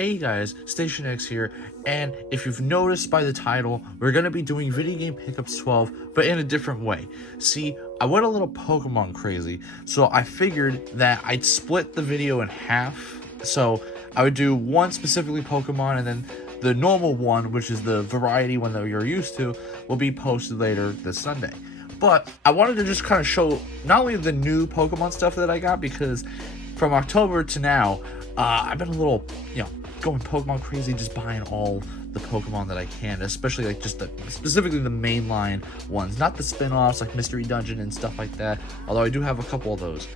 Hey guys, Station X here, and if you've noticed by the title, we're going to be doing Video Game Pickups 12, but in a different way. See, I went a little Pokemon crazy, so I figured that I'd split the video in half. So I would do one specifically Pokemon, and then the normal one, which is the variety one that you're used to, will be posted later this Sunday. But I wanted to just kind of show not only the new Pokemon stuff that I got, because from October to now, I've been a little, going Pokemon crazy, just buying all the Pokemon that I can, especially like just specifically the mainline ones, not the spin-offs like Mystery Dungeon and stuff like that, although I do have a couple of those.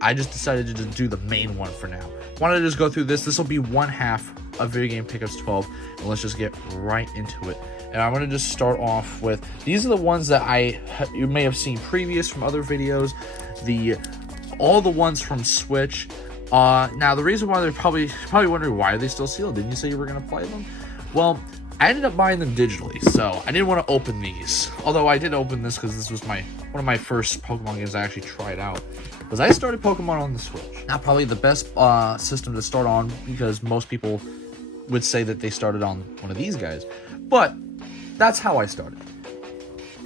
I just decided to just do the main one for now. Wanted to just go through this. This will be one half of Video Game Pickups 12, and let's just get right into it. And I'm going to just start off with, these are the ones that you may have seen previous from other videos, all the ones from Switch. Now the reason why they're probably wondering, why are they still sealed? Didn't you say you were going to play them? Well, I ended up buying them digitally, so I didn't want to open these. Although I did open this because this was one of my first Pokemon games I actually tried out. Because I started Pokemon on the Switch. Not probably the best system to start on, because most people would say that they started on one of these guys. But that's how I started.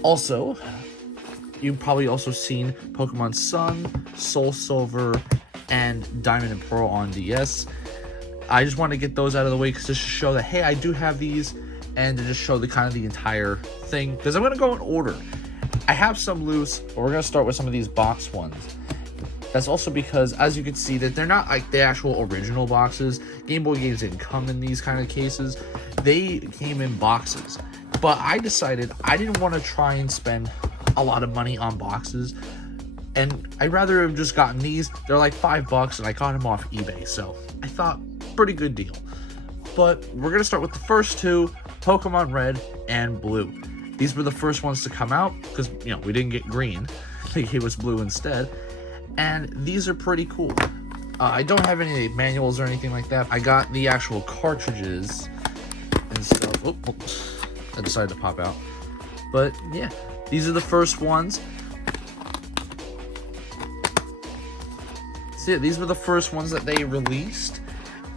Also, you've probably also seen Pokemon Sun, Soul Silver, and Diamond and Pearl on DS. I just want to get those out of the way, just to show that, hey, I do have these, and to just show the entire thing, because I'm going to go in order. I have some loose, but we're going to start with some of these box ones. That's also because, as you can see, that they're not like the actual original boxes. Game Boy games didn't come in these kind of cases. They came in boxes. But I decided I didn't want to try and spend a lot of money on boxes, and I'd rather have just gotten these. They're like $5, and I got them off eBay, so I thought, pretty good deal. But we're gonna start with the first two, Pokemon Red and Blue. These were the first ones to come out, because we didn't get green. They gave us blue instead, and these are pretty cool. I don't have any manuals or anything like that. I got the actual cartridges and stuff. Oops, I decided to pop out. But yeah, these are the first ones. So yeah, these were the first ones that they released,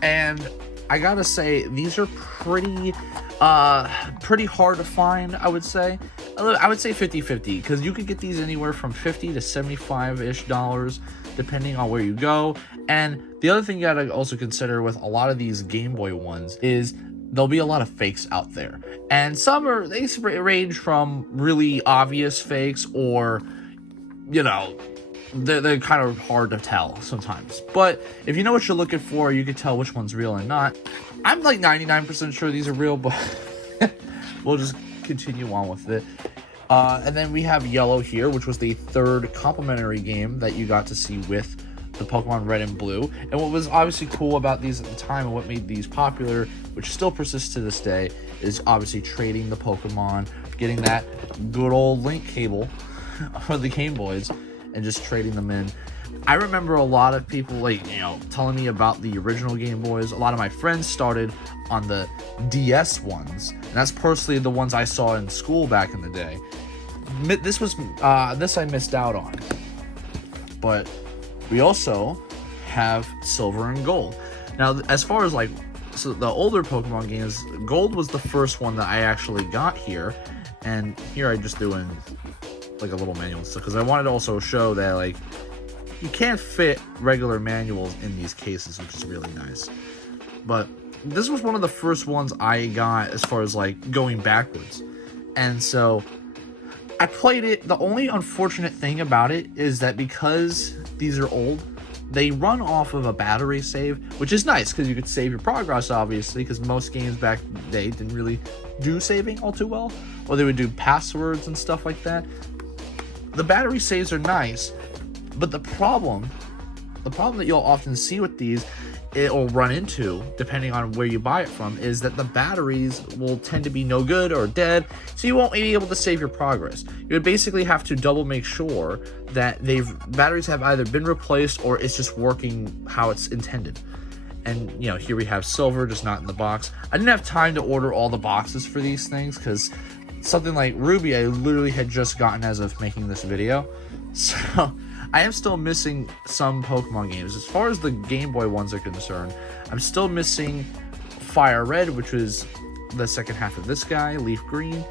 and I gotta say, these are pretty hard to find. I would say 50-50, because you could get these anywhere from $50 to $75-ish, depending on where you go. And the other thing you gotta also consider with a lot of these Game Boy ones is there'll be a lot of fakes out there, and they range from really obvious fakes, or they're kind of hard to tell sometimes. But if you know what you're looking for, you can tell which one's real and not. I'm like 99% sure these are real, but we'll just continue on with it. And then we have Yellow here, which was the third complimentary game that you got to see with the Pokemon Red and Blue. And what was obviously cool about these at the time, and what made these popular, which still persists to this day, is obviously trading the Pokemon, getting that good old link cable for the Game Boys, and just trading them in. I remember a lot of people telling me about the original Game Boys. A lot of my friends started on the DS ones, and that's personally the ones I saw in school back in the day. This I missed out on. But we also have Silver and Gold. Now, as far as the older Pokemon games, Gold was the first one that I actually got here, and here I just doing a little manual stuff, because I wanted to also show that you can't fit regular manuals in these cases, which is really nice. But this was one of the first ones I got as far as going backwards, and so I played it. The only unfortunate thing about it is that because these are old, they run off of a battery save, which is nice because you could save your progress, obviously, because most games back in the day didn't really do saving all too well, or they would do passwords and stuff like that. The battery saves are nice, but the problem that you'll often see with these, it'll run into, depending on where you buy it from, is that the batteries will tend to be no good or dead, so you won't be able to save your progress. You would basically have to double make sure that batteries have either been replaced or it's just working how it's intended. And here we have Silver, just not in the box. I didn't have time to order all the boxes for these things, because something like Ruby I literally had just gotten as of making this video, so I am still missing some Pokemon games. As far as the Game Boy ones are concerned, I'm still missing Fire Red, which was the second half of this guy, Leaf Green,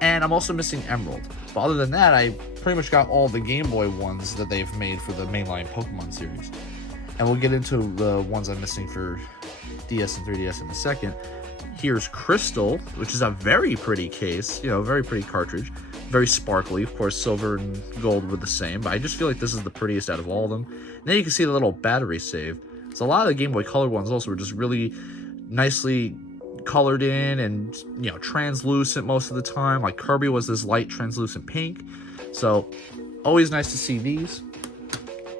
and I'm also missing Emerald. But other than that, I pretty much got all the Game Boy ones that they've made for the mainline Pokemon series. And we'll get into the ones I'm missing for DS and 3DS in a second. Here's Crystal, which is a very pretty case, you know, very pretty cartridge. Very sparkly. Of course, silver and gold were the same, but I just feel like this is the prettiest out of all of them. And then you can see the little battery save. So a lot of the Game Boy Color ones also were just really nicely colored in and, you know, translucent most of the time. Like Kirby was this light translucent pink. So always nice to see these.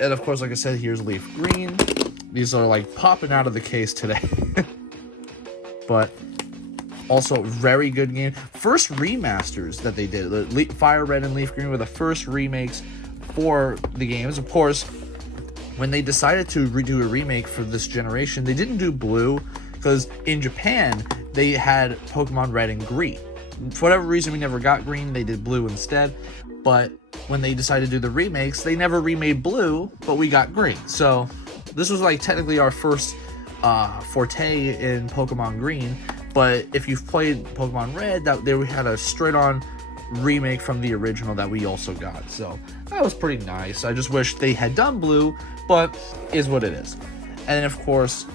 And of course, like I said, here's Leaf Green. These are like popping out of the case today. But also very good game. First remasters that they did. Fire Red and Leaf Green were the first remakes for the games. Of course, when they decided to redo a remake for this generation, they didn't do Blue, because in Japan, they had Pokemon Red and Green. For whatever reason, we never got Green. They did Blue instead. But when they decided to do the remakes, they never remade Blue, but we got Green. So this was like technically our first forte in Pokemon Green. But if you've played Pokemon Red, they had a straight-on remake from the original that we also got. So that was pretty nice. I just wish they had done Blue, but is what it is. And then, of course,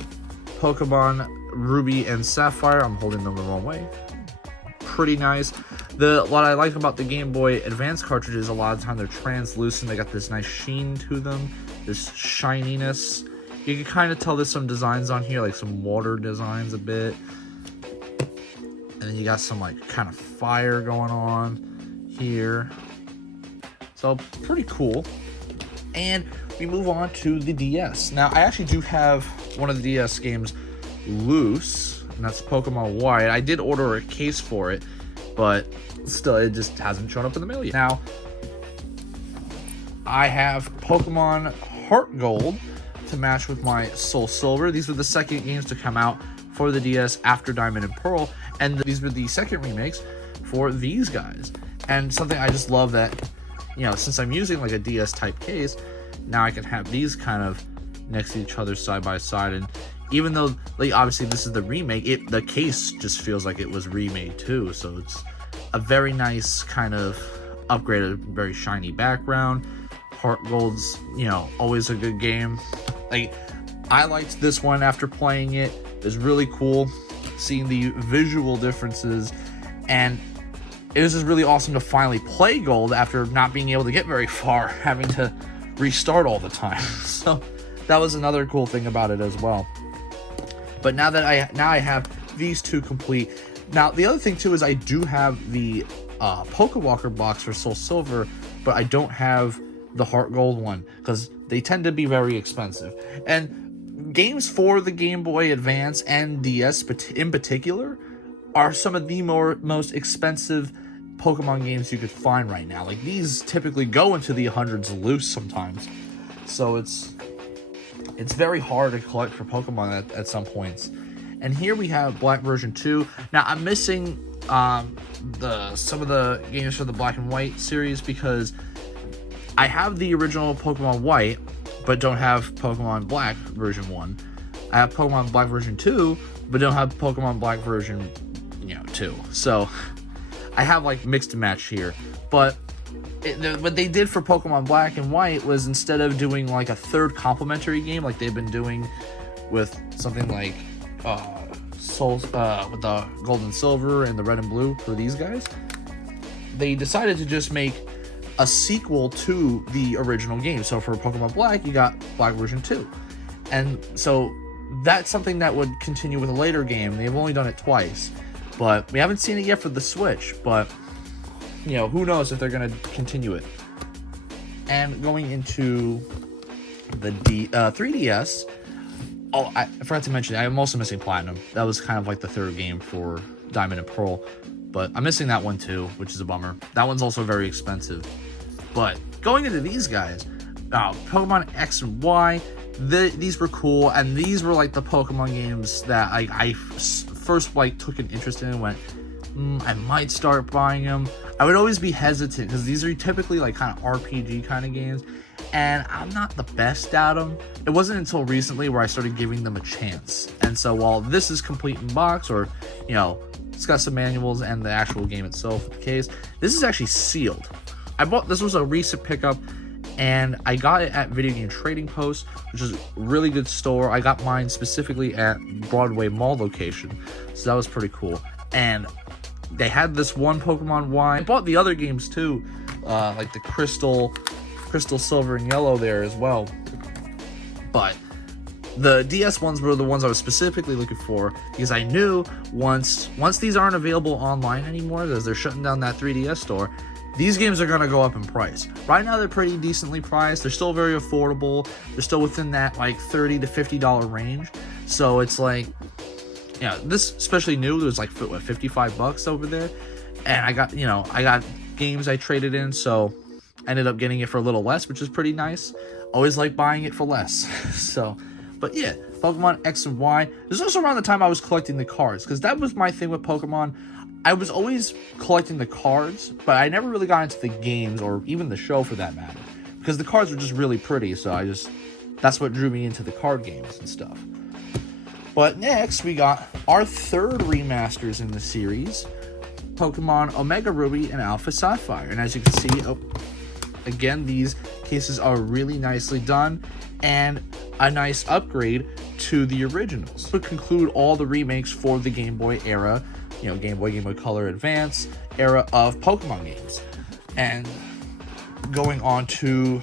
Pokemon Ruby and Sapphire. I'm holding them the wrong way. Pretty nice. What I like about the Game Boy Advance cartridges, a lot of the time they're translucent. They got this nice sheen to them, this shininess. You can kind of tell there's some designs on here, like some water designs a bit. And then you got some like kind of fire going on here. So pretty cool. And we move on to the DS. Now I actually do have one of the DS games loose, and that's Pokemon White. I did order a case for it, but still it just hasn't shown up in the mail yet. Now I have Pokemon Heart Gold to match with my Soul Silver. These were the second games to come out for the DS after Diamond and Pearl, and these were the second remakes for these guys. And something I just love that, you know, since I'm using like a DS type case, now I can have these kind of next to each other side by side. And even though, like, obviously this is the remake, the case just feels like it was remade too. So it's a very nice kind of upgraded, very shiny background. Heart Gold's, you know, always a good game. Like, I liked this one after playing it. It was really cool seeing the visual differences, and it was just really awesome to finally play Gold after not being able to get very far, having to restart all the time. So that was another cool thing about it as well. But now that I have these two complete. Now the other thing too is I do have the Pokewalker box for Soul Silver, but I don't have the Heart Gold one because they tend to be very expensive. And games for the Game Boy Advance and DS in particular are some of the most expensive Pokemon games you could find right now. Like, these typically go into the hundreds loose sometimes. So it's very hard to collect for Pokemon at some points. And here we have Black version 2. Now I'm missing some of the games for the Black and White series because I have the original Pokemon White, but don't have Pokemon Black version 1. I have Pokemon Black version 2, but don't have Pokemon Black version, 2. So I have like mixed and match here. But what they did for Pokemon Black and White was, instead of doing like a third complementary game like they've been doing with something like with the Gold and Silver and the Red and Blue for these guys, they decided to just make a sequel to the original game. So for Pokemon Black, you got Black version 2. And so that's something that would continue with a later game. They've only done it twice, but we haven't seen it yet for the Switch, but who knows if they're going to continue it. And going into the 3DS, I forgot to mention, I'm also missing Platinum. That was kind of like the third game for Diamond and Pearl, but I'm missing that one too, which is a bummer. That one's also very expensive. But going into these guys, Pokemon X and Y, these were cool, and these were like the Pokemon games that I first took an interest in and went, I might start buying them. I would always be hesitant because these are typically like kind of RPG kind of games, and I'm not the best at them. It wasn't until recently where I started giving them a chance. And so while this is complete in box, or, you know, it's got some manuals and the actual game itself, the case, this is actually sealed. This was a recent pickup, and I got it at Video Game Trading Post, which is a really good store. I got mine specifically at Broadway Mall location, so that was pretty cool. And they had this one Pokemon Y. I bought the other games too, like the Crystal, Silver, and Yellow there as well. But the DS ones were the ones I was specifically looking for, because I knew once these aren't available online anymore, as they're shutting down that 3DS store, these games are going to go up in price. Right now, they're pretty decently priced. They're still very affordable. They're still within that like $30 to $50 range. So it's like, yeah, this especially new, it was like, what, $55 over there. And I got games I traded in, so I ended up getting it for a little less, which is pretty nice. Always like buying it for less. So, but yeah, Pokemon X and Y. This is also around the time I was collecting the cards, because that was my thing with Pokemon. I was always collecting the cards, but I never really got into the games, or even the show for that matter, because the cards were just really pretty, so that's what drew me into the card games and stuff. But next, we got our third remasters in the series, Pokemon Omega Ruby and Alpha Sapphire. And as you can see, again, these cases are really nicely done, and a nice upgrade to the originals. To conclude all the remakes for the Game Boy era, you know, Game Boy Color Advance era of Pokemon games. And going on to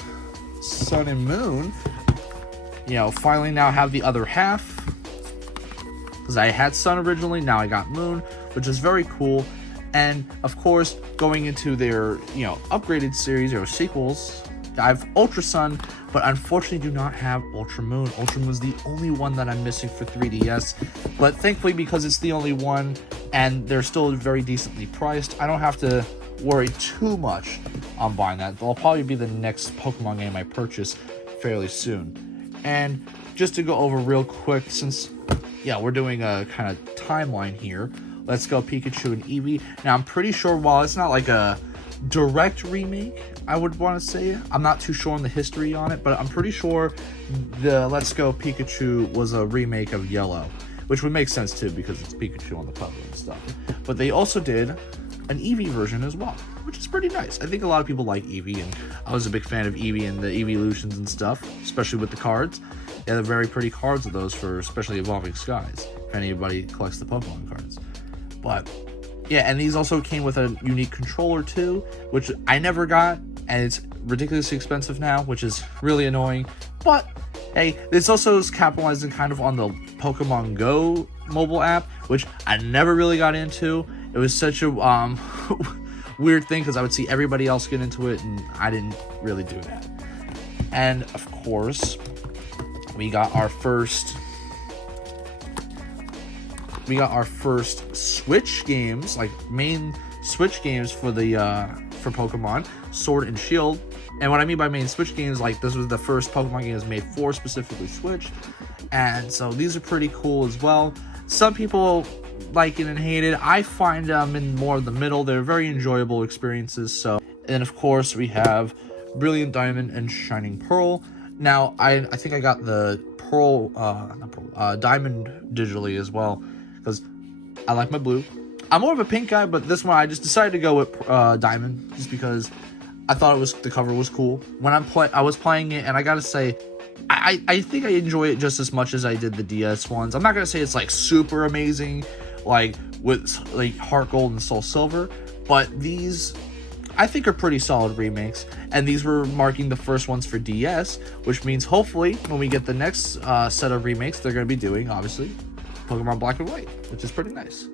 Sun and Moon, you know, finally now have the other half, because I had Sun originally, now I got Moon, which is very cool. And of course, going into their, you know, upgraded series or sequels, I have Ultra Sun, but unfortunately do not have Ultra Moon. Ultra Moon's the only one that I'm missing for 3DS, but thankfully, because it's the only one and they're still very decently priced, I don't have to worry too much on buying that. That'll probably be the next Pokemon game I purchase fairly soon. And just to go over real quick, since, yeah, we're doing a kind of timeline here, Let's Go Pikachu and Eevee. Now, I'm pretty sure, while it's not like a direct remake, I would want to say, I'm not too sure on the history on it, but I'm pretty sure the Let's Go Pikachu was a remake of Yellow, which would make sense too, because it's Pikachu on the cover and stuff. But they also did an Eevee version as well, which is pretty nice. I think a lot of people like Eevee, and I was a big fan of Eevee and the Eeveelutions and stuff, especially with the cards. Yeah, they're very pretty cards of those, for especially Evolving Skies, if anybody collects the Pokemon cards. But yeah, and these also came with a unique controller too, which I never got, and it's ridiculously expensive now, which is really annoying. But hey, this also is capitalizing kind of on the Pokemon Go mobile app, which I never really got into. It was such a weird thing, because I would see everybody else get into it, and I didn't really do that. And of course, we got our first Switch games, like main Switch games for the for Pokemon Sword and Shield. And what I mean by main Switch games, like, this was the first Pokemon games made for specifically Switch, and so these are pretty cool as well. Some people like it and hate it. I find them in more of the middle. They're very enjoyable experiences. So, and of course, we have Brilliant Diamond and Shining Pearl. Now, I think I got the Diamond digitally as well, because I like my blue. I'm more of a pink guy, but this one I just decided to go with Diamond, just because I thought the cover was cool. When I was playing it, and I gotta say, I think I enjoy it just as much as I did the DS ones. I'm not gonna say it's like super amazing, like with like Heart Gold and Soul Silver, but these I think are pretty solid remakes, and these were marking the first ones for DS, which means hopefully when we get the next set of remakes, they're going to be doing, obviously, Pokemon Black and White, which is pretty nice.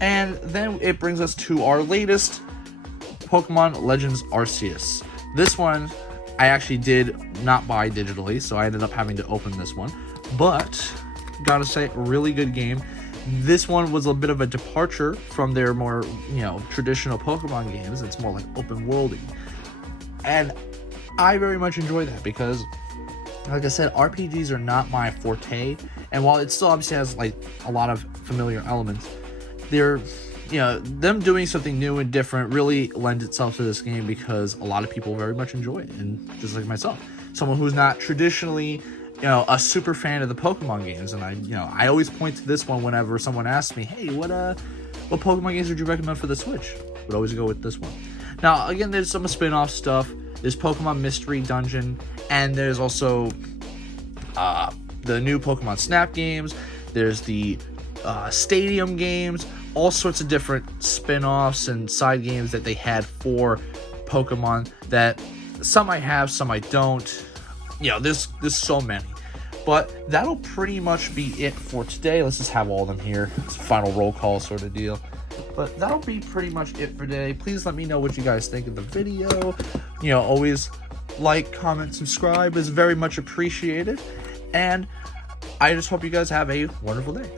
And then it brings us to our latest, Pokemon Legends Arceus. This one I actually did not buy digitally, so I ended up having to open this one, but gotta say, really good game. This one was a bit of a departure from their more, traditional Pokemon games. It's more like open worlding, and I very much enjoy that, because, like I said, RPGs are not my forte, and while it still obviously has like a lot of familiar elements, they're you know, them doing something new and different really lends itself to this game because a lot of people very much enjoy it. And just like myself, someone who's not traditionally, you know, a super fan of the Pokemon games, and I always point to this one whenever someone asks me, hey, what Pokemon games would you recommend for the Switch? Would always go with this one. Now, again, there's some spin-off stuff. There's Pokemon Mystery Dungeon, and there's also the new Pokemon Snap games. There's the Stadium games, all sorts of different spin-offs and side games that they had for Pokemon that some I have, some I don't. You know, there's so many. But that'll pretty much be it for today. Let's just have all of them here. It's a final roll call sort of deal. But that'll be pretty much it for today. Please let me know what you guys think of the video. You know, always like, comment, subscribe is very much appreciated. And I just hope you guys have a wonderful day.